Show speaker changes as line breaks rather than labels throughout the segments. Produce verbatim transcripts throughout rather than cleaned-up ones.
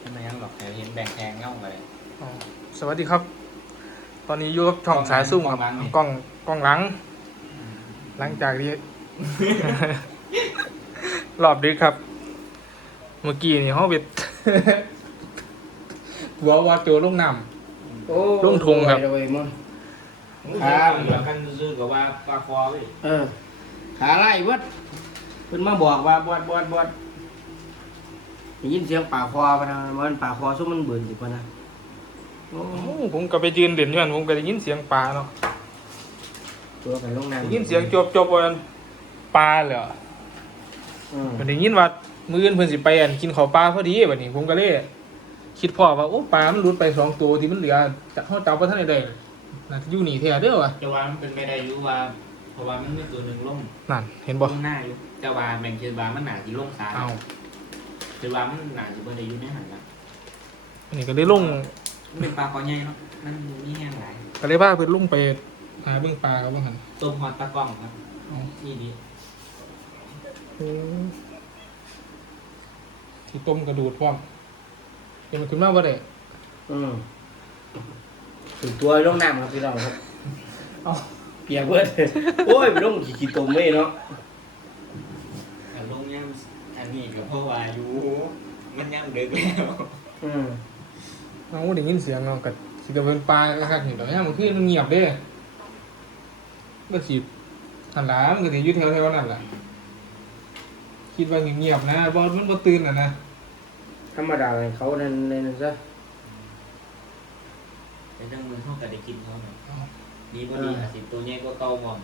ไม่ยังหรอกแต่เห็นแบ่งแทงเง่าเลย
สวัสดีครับตอนนี้อยู่กับช่องสายซุ่มครับกล้องกล้องหลังหลังจากที่ รอบดึกครับเมื่อกี้นี่เขาเบ็ด หัววาโจลงน้ำลงทงครับ
ขาแล้วกันซื้อกับว่าปลาคอพี่
เออขาไล่วัดเพิ่นมาบอกว่าบวดบวดบวดได้ยินเสียงป่าคอปะนะมันป่าคอซุ่มมันเบิ่นสิปะนะโอ้
ผมก็ไปยืนเด่นอยู่นั่นผมก็ได้ยินเสียงปลาเนาะ
ตัวไปลงน้ำ
ได้ยินเสียงจบจบวันปลาเลยมันได้ยินว่ามื้ออื่นเพิ่นสิไปอันกินข้าวปลาพอดีบัดนี้ผมก็เลยคิดพ่อว่าโอ้ปลามันหลุดไปสองตัวที่มันเหลือจะเฮาจับบ่ทันได้น่าจะอยู่นี่แท้เด้อว่ะ
จะว่ามันเป็นไม่ได้อยู่ว่าเพราะว่ามันมีตัวหนึ่งลง
นั่นเห็นบ่
ลงหน้าอยู่จะว่าแบ่งเชือว่ามันหนาสิลงขา
เอา
เชือว่ามันหนาสิบ่ได้อยู่ในหันละ
อันนี้ก็เลยลง
มันเป็นปลาคอใหญ่เนาะมันมีแห้งหลาย
ก็เลยพาเพิ่นลงไปหาเบิ่งปลาครับว่าหั่น
ต้มฮอดปลากล้องครับนี่ดี
ที่ต้มกระดูดพร้อมเดี๋ยวมันขึ้นมาบ่ได้
อืมถึงตัวลงน้ำครับพี่น้องครับเปียกเบิดโอ้ยไปลงขี้ตมเว้ยเนาะ
แต่ลงย่ำอันนี้ก็เพราะว่าอยู่มันย่ำดึกแล้ว
อืม
น้องได้ยินเสียงเนาะก็สิจะเป็นปลาคักๆนี่ดอกย่ามมื้อคืนมันเงียบเด้บ่สิหั่นล่ะมันก็สิอยู่แถวๆนั้นล่ะคิดว่าเงียบๆนะบ่มันบ่ตื่นน่ะนะ
ธรรมดาเลยเขานั่นนั่นซะ
แต่จังมือเขาก็ได้กินเขาเนี่ยดีบ่ดีสิตัวใหญ่กว่าเก่ามอม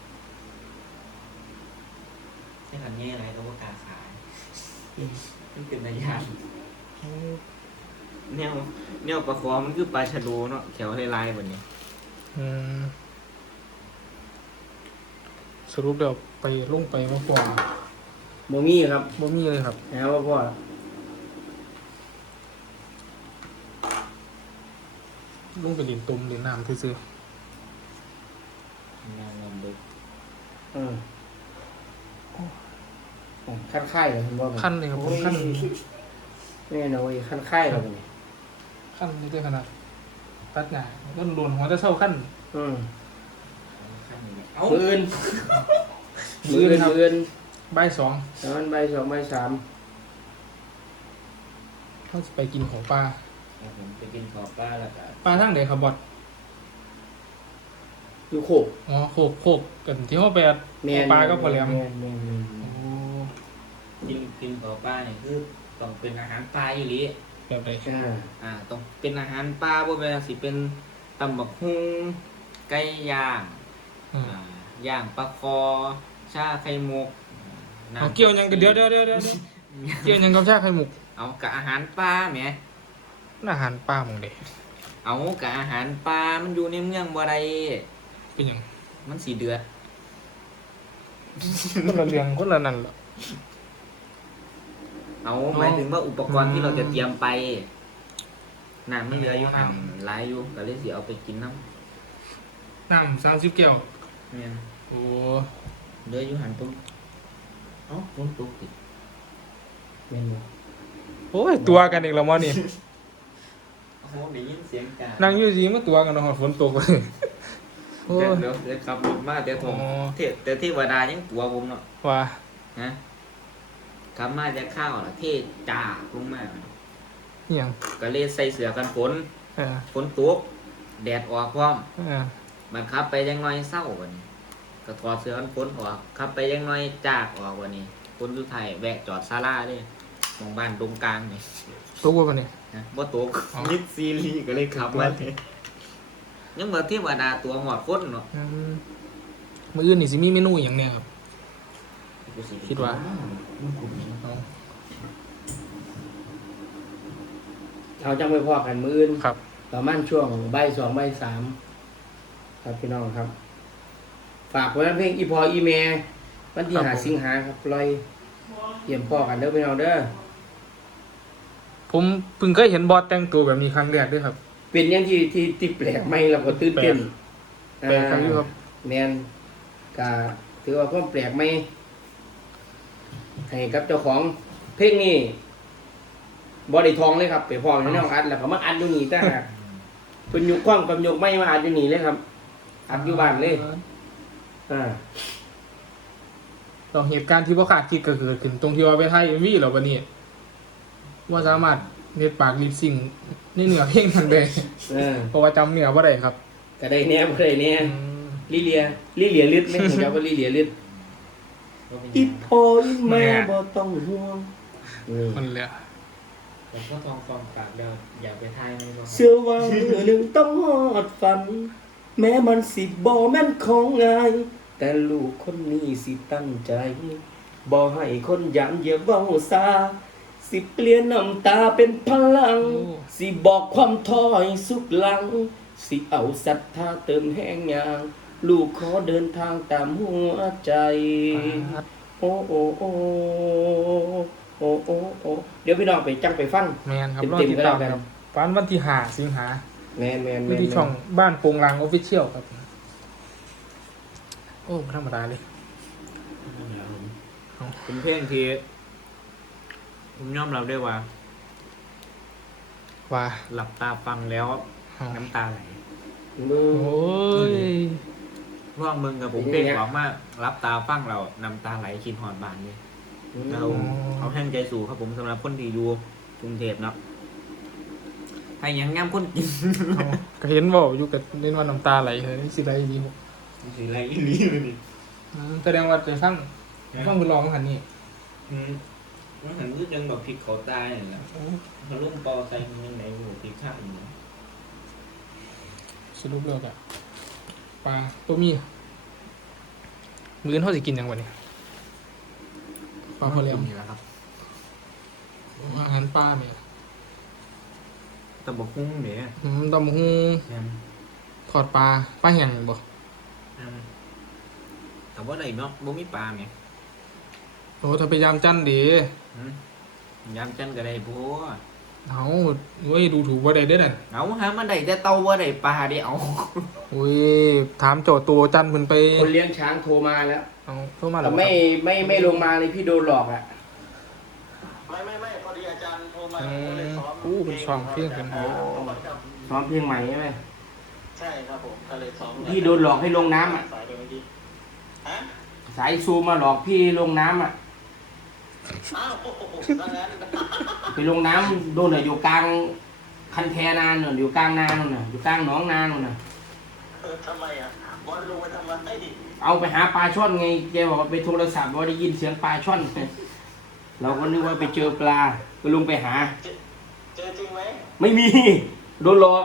แต่คันแง่ไรก็บ่กล้าขายมันเป็นระยะแนวแนวปลาคอมันคือปลาชะโดเนาะแถวลายๆแบบนี้
อืมสรุปแล้วไปลงไปมากกว่า
บ่มีครับ
บ่มีเลยครับ
แล้วว่าพ่อ
ลงไปเล่นตุ่มเล่นน้ำซื่อ
ๆน้ำลำดึก
เออขั้นไข่เหรอคุณพ่อ
ขั้นเลยครับผมขั้น
นี่นะเว้ยขั้นไข่เหรอเนี่ย
ขั้นนี่ได้ขนาดตัดหนาต้นโดนหัวจะเศร้าขั้น
อืม
เอา
ปืนปืนปืน
ใบสอง
ตอนใบสองใบสาม
เขาจะไปกินของปลา
ผมไปกินของปลาแล้วกัน
ปลาทั้งเด็กขับบด
อยู่โคก
อ๋อโคกโคกกันที่เขาไปปลาก็พอแล้ว
กินกินของปลาเนี่ยคือต้องเป็นอาหารปลาอยู่หรือ
แบบไหน
อ่าต้องเป็นอาหารปลาบ่เป็นสิเป็นตำบักหุ่งไก่ย่างย่างปลาคอชาไข่มุก
เกี่ยวยังกันเดียวเดียวเดียวเดียวเกี่ยวยังกับชาไข่มุก
เอากับอาหารปลาแหม
อาหารปลาหมองเด็
เอากับอาหารปลามันอยู่ในเมืองบ่ได้
เป็นยัง
มันสีเดือด
คนละเรื่องคนละนั่นหรอ
เอาหมายถึงว่าอุปกรณ์ที่เราจะเตรียมไปน้ำไม่เหลืออยู่ห่างหลายอยู่ก็เลยสิเอาไปกินน้
ำน้ำสามสิบแก้ว
เนี่ย
โอ้
เหลืออยู่ห่างตรงเอ้าฝนตกติ
เป็น
โอ้ยตัวกันเองละมั้งนี่
โอ้ได้ยินเสียงกา
นั่งอยู่สิมาตัวกันเนาะฝนตกเลย
เดี๋ยวเดี๋ยวขับรถมาเดี๋ยวผมเทแต่เทวดายังตัวผมเนาะ
ว่า
ฮะขับมาจะข้าวละเทจ่าลงมา
อย่าง
ก็เลยใส่เสื้อกันฝนฝนตกแดดออกพร้อมมันขับไปยังน้อยเศร้าวันนี้ก็ถอดเสื้อกันฝนออกขับไปยังน้อยจากออกวันนี้คนสุดท้ายแวะจอดศาลาเลยมองบ้านตรงกลางนี่
ตกว่ากันนี่
บ่ตกมิดซีรีก็เลยขับมาเลยยังเมื่อเทวดาตัวหอดคนเนาะ
มื้ออื่นนี่สิมีเมนูอย่างเนี้ยครับคิดว่า
เราจะไปพอกันมื้ออื่น
ครับ
ประมาณช่วงใบสองใบสามครับพี่น้องครับฝากไว้เพลงอีพออีเมวันที่หาสิงหาครับลอยเตรียมพ่อกันเด้อพี่น้องเด้อ
ผมเพิ่งเคยเห็นบอสแต่งตัวแบบนี้ครั้งแรกด้วยครับ
เป็นอย่างที่ที่ที่แปลกใหม่เราก็ตื่นเต้น
แปลกครั้งนี้ครับ
แมนก็ถือว่าความแปลกใหม่ให้กับเจ้าของเพลงนี้บ่ได้ทองเลยครับไปพอในห้องอัดแล้วก็มาอัดอยู่นี่แต่หากเป็นยุคความกับยุคไม่มาอัดอยู่นี่เลยครับอัดอยู่บ้านเลยอ่า
ต่อเหตุการณ์ที่ว่าขาดคิดก็เกิดขึ้นตรงที่ว่าไปไทยเอ็มวีเหรอวันนี้ว่าสามารถเน็ตปากลิปซิงค์ในเนื้อเพลงนั้นได้
เออ
เพราะว่าจำเนื้อว่าได้ครับ
ก็ได้แน่บ่ได้แน่ลิเลียลิเลียลึดไหมผมจำว่าลิเลียลึดอีพออีแม่บ่ต้องห่วงนี่
มันเลย
ผมก็ทองฟองปากเดียวอยากไปทายในบ่
เชื่อว่ามื้อหนึ่งต้องฮอดฝัน แม้มันสิบ่แม่นของง่าย แต่ลูกคนนี้สิตั้งใจบ่ให้คนยามเหยียบเว้าซาสิเปลี่ยนน้ำตาเป็นพลัง สิบอกความท้อให้สุขหลัง สิเอาศรัทธาเติมแห้งยาง ลูกขอเดินทางตามหัวใจ โอ้โอ้โอ้โอ้โอ้โอ้เดี๋ยวพี่น้องไปจังไปฟัง
แมนครับรอ
เต็มๆ
ติด
ก็
ตาม
แล้วกัน
ครับฟันวันที่ห้าสิงหา
แมนแมนแม
อยู่
น
ที่ช่องบ้านโปงลางออฟฟิเชียลครับ โอ้ไม่ธรรมดาเลย
เป็นเพลงที่ผมยอมรับได้ว่า
ว่า
หลับตาฟังแล้วน้ำตาไหล
มือ
โอ้ย
ร่องมึงกับผมเพลงบอกว่ารับตาฟังเราน้ำตาไหลคินหอดบานเลยเราเขาแห้งใจสู่ครับผมสำหรับคนที่อยู่กรุงเทพเนาะให้ยังงามคนกิน
เอาก็เห็นบอกอยู่กับเล่นว่าน้ำตาไหลเลยนี่สิไรดีบ่
สิไรอีนี้เลยนี่
อืมแสดงว่าจะฟังฟังคุณลองหันนี่
อืมมันหันยืดยังแบบพริกเขาตายนี่แหละเขาลุ่มปอใส่มันยังไหนอยู่พริกข้าวอยู่
สรุปแล้วอะปลาตัวมีมื้อนี้เขาสิกินหยังวะเนี่ยปลาพอแล้ว
นี่แหละครับ
อาหารปลาเนี่ย
ตะบกหุ้งเนี่ย
อืมตำบักหู
แซม
ทอดปลาปลาแห้งบ่
อืมแต่ว่าไหนเนาะบ่มีปลาเนี่ย
โอ้ถ้าไปยามจันทร์ดี
อืมยามจันก็ได้บัว
เอาเว้ยดูถูกว่าได้เด้อน่ะ
เอาหามันได้แต่เต่าว่าได้ปลาเดียว
โอ้ยถามโจทย์ตัวจันทร์เพิ่นไป
คนเลี้ยงช้างโทรมาแล้ว
เอาโทรมาแล้
แต่
ว
ไม่ไม่ไม่ลงมาเลยพี่โดนหลอกอ่ะ
ไม่ไม่ไม่พอดีอาจารย์โทรมา
อื
ก็เลย
ม
ซ้อม
อู้เป็นช่องเพียงกัน
ซ้อมเพลงใหม่ใช่ไหม
ใช่ครับผมก็เลยซ้อม
พี่โดนหลอกให้ลงน้ำอ่ะ
สายเดินเมื่อกี้ฮะ
สายซูมมาหลอกพี่ลงน้ำอ่ะ
อ้าวโอ้โหดังนั้น
ไปลงน้ำโดนน่ะอยู่กลางคันแทนานน่ะอยู่กลางนานน่ะอยู่กลางหนองนานน่ะ
เออทำไมอ่ะบอลลงไปทำไม
เอาไปหาปลาช่อนไงแกบอกว่าไปโทรศัพท์ว่าได้ยินเสียงปลาช่อนเราก็นึกว่าไปเจอปลาก็ลงไปหา
เจอเจอจริงไหม
ไม่มี โดนหลอก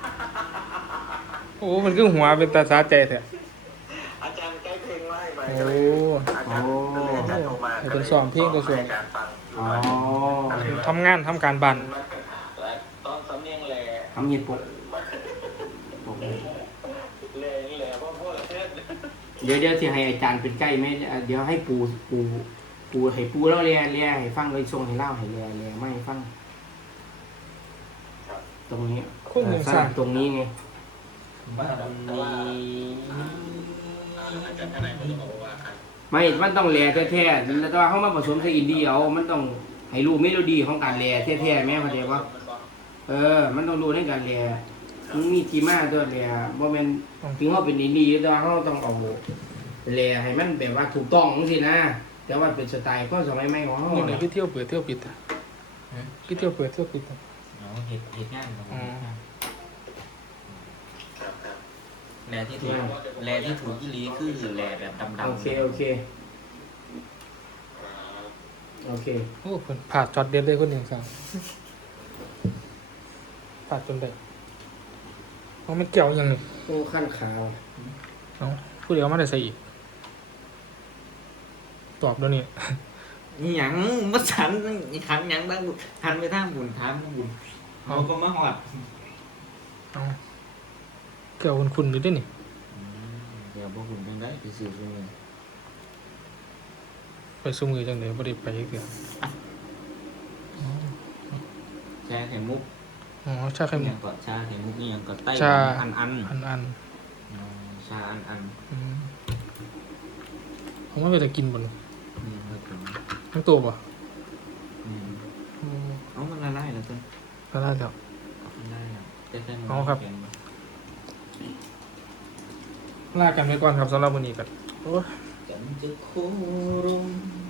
โอ้มันคือหัวเป็นตาสาใจแท้
อาจารย์ใกล้เพลงไล่ไป
โอ้
อาจารย์ก็เลยอาจารย์โทรมา
ให้เป็นซ้อมเพลงก็ส่วน
ให้อาจารย์ฟัง
อ๋อ
ทำงานทำการบ้าน
ตอนสำเนียงแหล่
ทำเหยียดปก
แหล่แหล่พ่อพ่อเทศ
เดี๋ยวเดี๋ยวสิให้อาจารย์เป็นใกล้ไหมเดี๋ยวให้ปูปูปูให้ปูเล่าเรียเรียให้ฟังเลยทรงให้เล่าให้เรียเรียไม่ให้ฟัง ตรงนี้
คนหนึ่งสั่ง
ตรงนี้ไง
บ้านมี
อาจารย์ท่านไหนไม่ต้องบอกว่าใคร
ไม่มันต้องแร่แท้ๆแล้วแต่ว่าเขามาผสมใส่อินดี้เอามันต้องให้รู้เมโลดี้ของการแร่แท้ๆแม่เข้าใจปะเออ มันต้องรู้ในการแร่มันมีที่มาตัวแร่บ่แม่นถึงเขาเป็นอินดี้แต่ว่าเขาต้องเอาแร่ให้มันแบบว่าถูกต้องจังซี่นะแต่ว่าเป็นสไตล์ก็สมัยใหม่ของเขา
นี่ไหน
เนี่ย
คือเที่ยวเปิดเที่ยวปิดอ่ะคือเที่ยวเปิดเที่ยวปิดอะ
เนาะเห็ดเห็ดง่ายเนาะ
อ๋อ
ครับครับ
แร่ที่ถูกแร่ที่ถูกยี่ลีคือแร่แบบดำๆ
โอเคโอเคโอเค
โอ้คนผ่าจอดเด็ดเลยคนหนึ่งสั่งผ่าจนได้เขาไม่เกี่ยวยังนี่
โอ้ขั้นขาว
เอาผู้เดียวมาได้ใส่อีกตอบแล้วนี่
นี่หยังมัสันอีขันหยังตั้งหันไปทางบุญทางบุญเขาก็มาหอด
เอาเกี่ยวคุณคุณหรือได้นี่
เดี๋ยวพวกคุณเป็นได้ไปสืบเลย
ไปซุมือจังเลยบ่ได้ไปอีกเดียว
ชาไข่มุก
อ๋อชาไข่มุ
นี่
ก
ยังก็ชาไข่มุกนี่ยังก็ไต้
ชา
อันอัน
อันอัน
อ๋อชาอันอัน
อืมผมว่าไปจะกินบ่น
นี่ครับผม
ทั้งตัวบ่
อืม
อืม
เอามันละลายต้น
ก็ได้แล้ว
ได้ครับจะแค่
เอาครับ ลากันไปก่อนครับสำหรับวันนี้กันโอ้ย
กันจะโครง